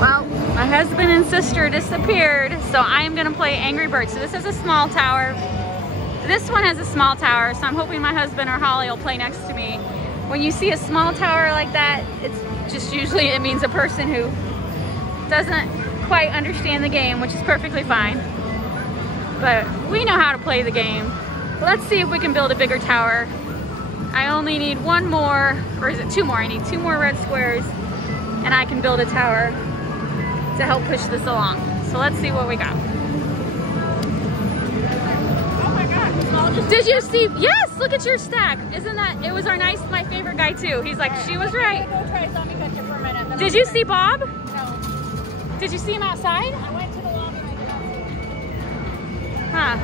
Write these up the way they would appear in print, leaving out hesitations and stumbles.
Well, my husband and sister disappeared, so I am gonna play Angry Birds. So this is a small tower. This one has a small tower, so I'm hoping my husband or Holly will play next to me. When you see a small tower like that, it's just usually it means a person who doesn't quite understand the game, which is perfectly fine. But we know how to play the game. Let's see if we can build a bigger tower. I only need one more, or is it two more? I need two more red squares, and I can build a tower to help push this along. So let's see what we got. Oh my God, it's all just... Did you see? Yes, look at your stack. Isn't that, it was my favorite guy too. He's like, she was right. I'm gonna go try zombie catcher for a minute. Did you see Bob? No. Did you see him outside? I went to the lobby and I did not see him. Huh.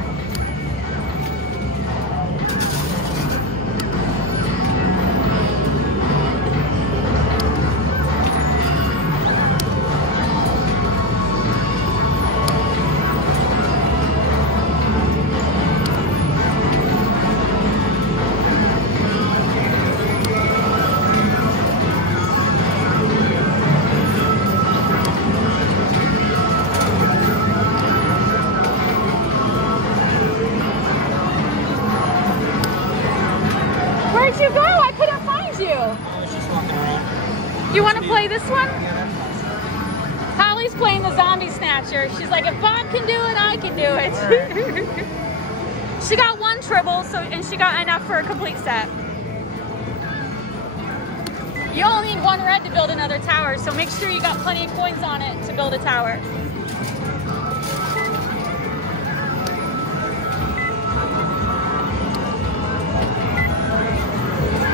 Where'd you go? I couldn't find you. I was just walking around. You want to play this one? Holly's playing the zombie snatcher. She's like, if Bob can do it, I can do it. She got one tribble, and she got enough for a complete set. You only need one red to build another tower, so make sure you got plenty of coins on it to build a tower.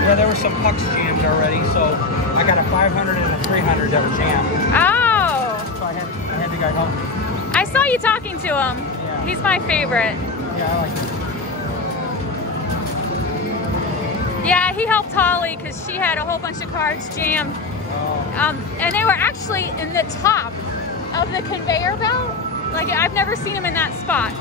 Yeah, there were some pucks jammed already, so I got a 500 and a 300 that were jammed. Oh! So I had the guy help me. I saw you talking to him. Yeah. He's my favorite. Yeah, I like it. Yeah, he helped Holly because she had a whole bunch of cards jammed. And they were actually in the top of the conveyor belt. Like, I've never seen them in that spot.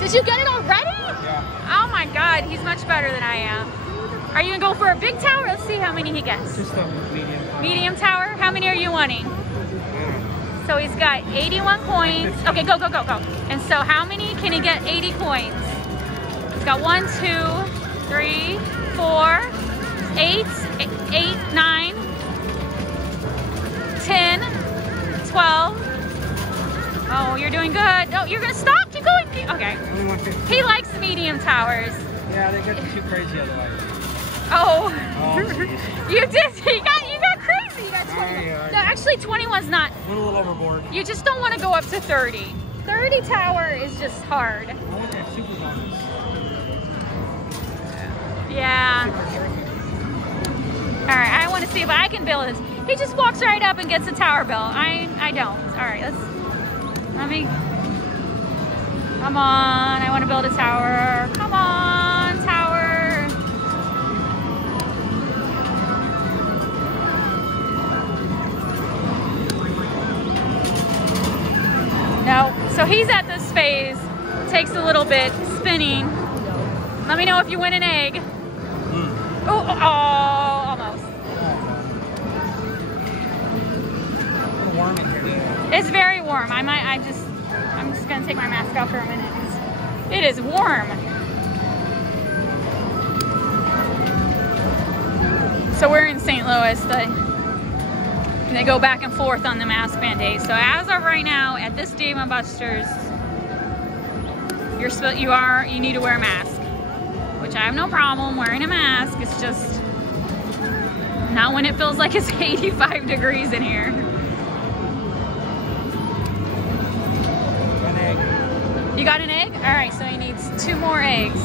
Did you get it already? Yeah. Oh my God, he's much better than I am. Are you gonna go for a big tower? Let's see how many he gets. Just a medium. Medium tower? How many are you wanting? So he's got 81 coins. Okay, go, go, go, go. And so how many can he get 80 coins? He's got 1, 2, 3, 4, 8, 9, 10, 12. Oh, you're doing good. Oh, you're gonna stop? Keep going. Okay. He likes medium towers. Yeah, they get too crazy otherwise. Oh. Oh, jeez. You did. You got crazy. You got 20. No, actually 21's not. Went a little overboard. You just don't want to go up to 30. 30 tower is just hard. I want that super bonus. Yeah. All right, I want to see if I can build this. He just walks right up and gets a tower built. I don't. All right, let me. Come on, I want to build a tower. Come on, tower. No, so he's at this phase. Takes a little bit, spinning. Let me know if you win an egg. Oh, almost. A little warm in here today. It's very warm. I'm just gonna take my mask off for a minute. It is warm. So we're in St. Louis. They go back and forth on the mask mandate. So as of right now, at this Dave & Buster's, you need to wear a mask, which I have no problem wearing a mask. It's just not when it feels like it's 85 degrees in here. You got an egg? All right, so he needs 2 more eggs.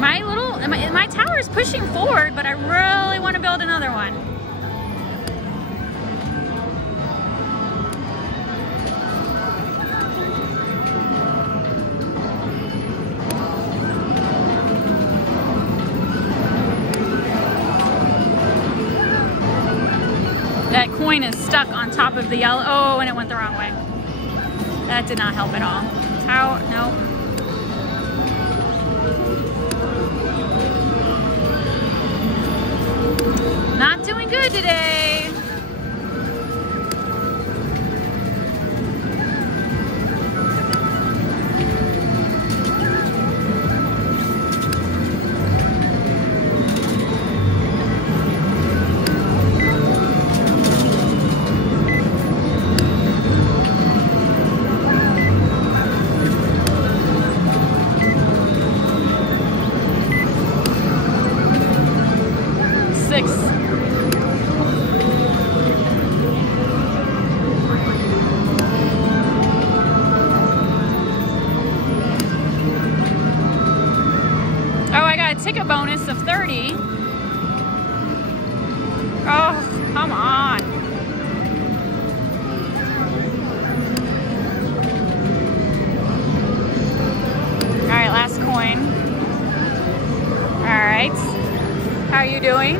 My tower is pushing forward, but I really want to build another one. That coin is stuck on top of the yellow. Oh, and it went the wrong way. That did not help at all. Tower, no. good today. Ticket bonus of 30. Oh, come on. All right, last coin. All right. How are you doing?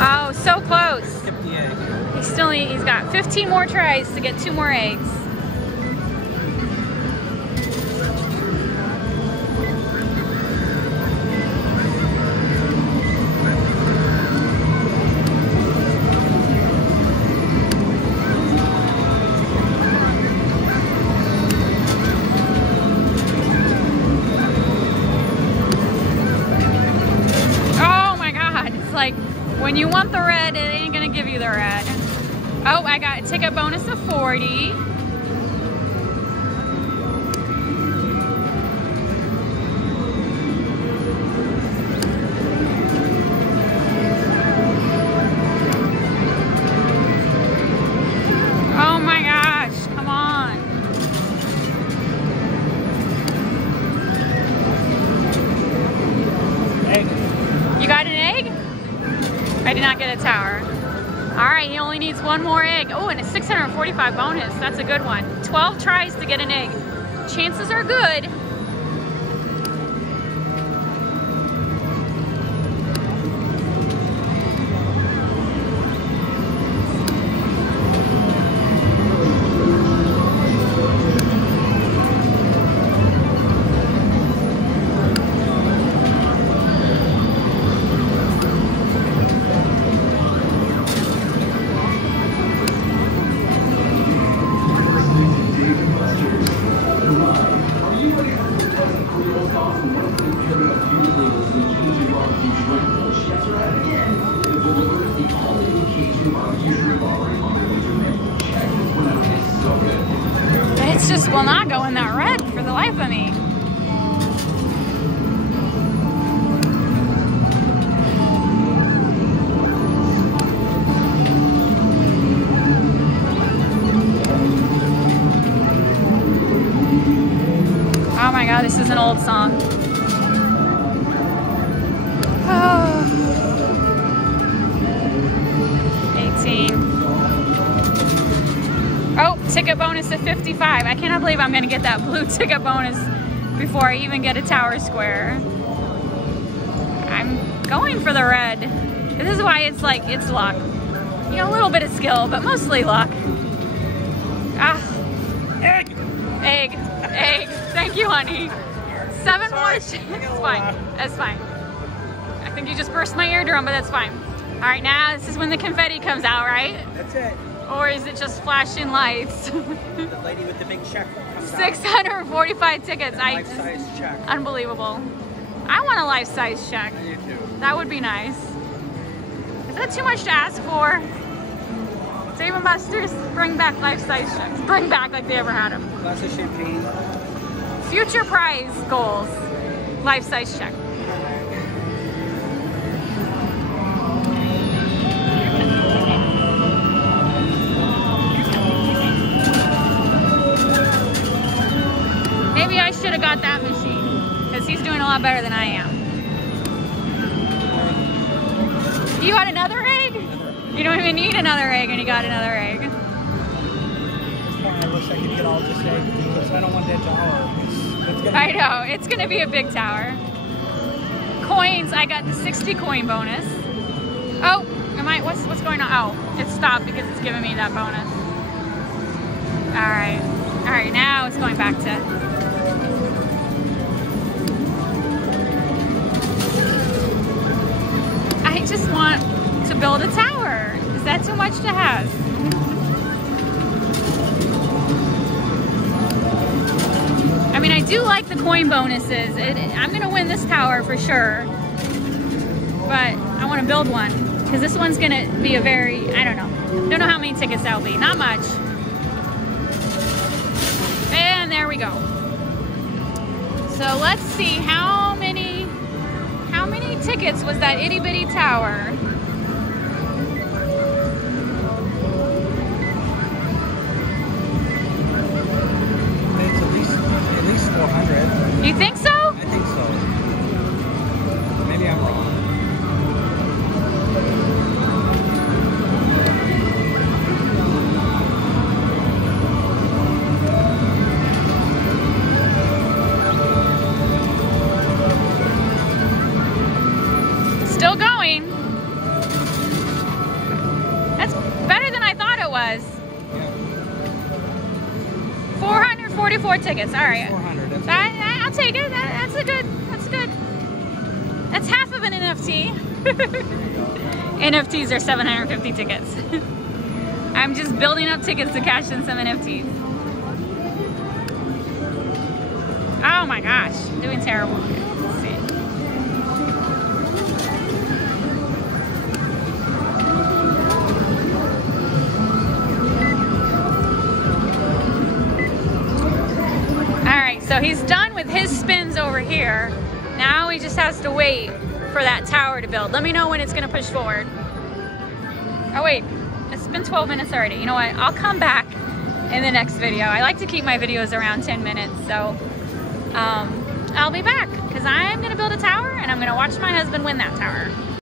Oh, so close. Skip the egg. He's got 15 more tries to get 2 more eggs. Like, when you want the red, it ain't gonna give you the red. Oh, I got a ticket bonus of 40. Oh my gosh, come on. Egg. You got an egg? I did not get a tower. All right, he only needs 1 more egg. Oh, and a 645 bonus. That's a good one. 12 tries to get an egg. Chances are good. It just will not go in that red for the life of me. Oh my God, this is an old song. Oh. 18. Oh, ticket bonus of 55. I cannot believe I'm gonna get that blue ticket bonus before I even get a tower square. I'm going for the red. This is why it's like, it's luck. You know, a little bit of skill, but mostly luck. Ah. Egg! Egg. Egg. Thank you, honey. 7 more. It's fine. That's fine. I think you just burst my eardrum, but that's fine. All right, now this is when the confetti comes out, right? That's it. Or is it just flashing lights? The lady with the big check comes out. 645 tickets. Life-size check. Unbelievable. I want a life-size check. I do too. That would be nice. Is that too much to ask for? Dave & Buster's, bring back life-size checks. Bring back like they ever had them. Glass of champagne. Future prize goals. Life-size check. Maybe I should have got that machine, because he's doing a lot better than I am. You got another egg? You don't even need another egg, and you got another egg. At this point, I wish I could get all this egg, because I don't want that tower. I know, it's gonna be a big tower. Coins, I got the 60 coin bonus. Oh, what's going on? Oh, it stopped because it's giving me that bonus. All right, now it's going back to. I just want to build a tower. that too much to have? I mean, I do like the coin bonuses. I'm gonna win this tower for sure. But I want to build one because this one's gonna be a very, I don't know how many tickets that'll be. Not much. And there we go. So let's see how many tickets was that itty bitty tower. It's at least 400. You think so? I think so. Maybe I'm wrong. Still going. That's better than I thought it was. Yeah. 444 tickets. All right. 400. That's I'll take it. That's good. That's half of an NFT. NFTs are 750 tickets. I'm just building up tickets to cash in some NFTs. Oh my gosh, I'm doing terrible. Okay, let's see. So he's done with his spins over here. Now he just has to wait for that tower to build. Let me know when it's gonna push forward. Oh wait, it's been 12 minutes already. You know what, I'll come back in the next video. I like to keep my videos around 10 minutes, so I'll be back because I'm gonna build a tower and I'm gonna watch my husband win that tower.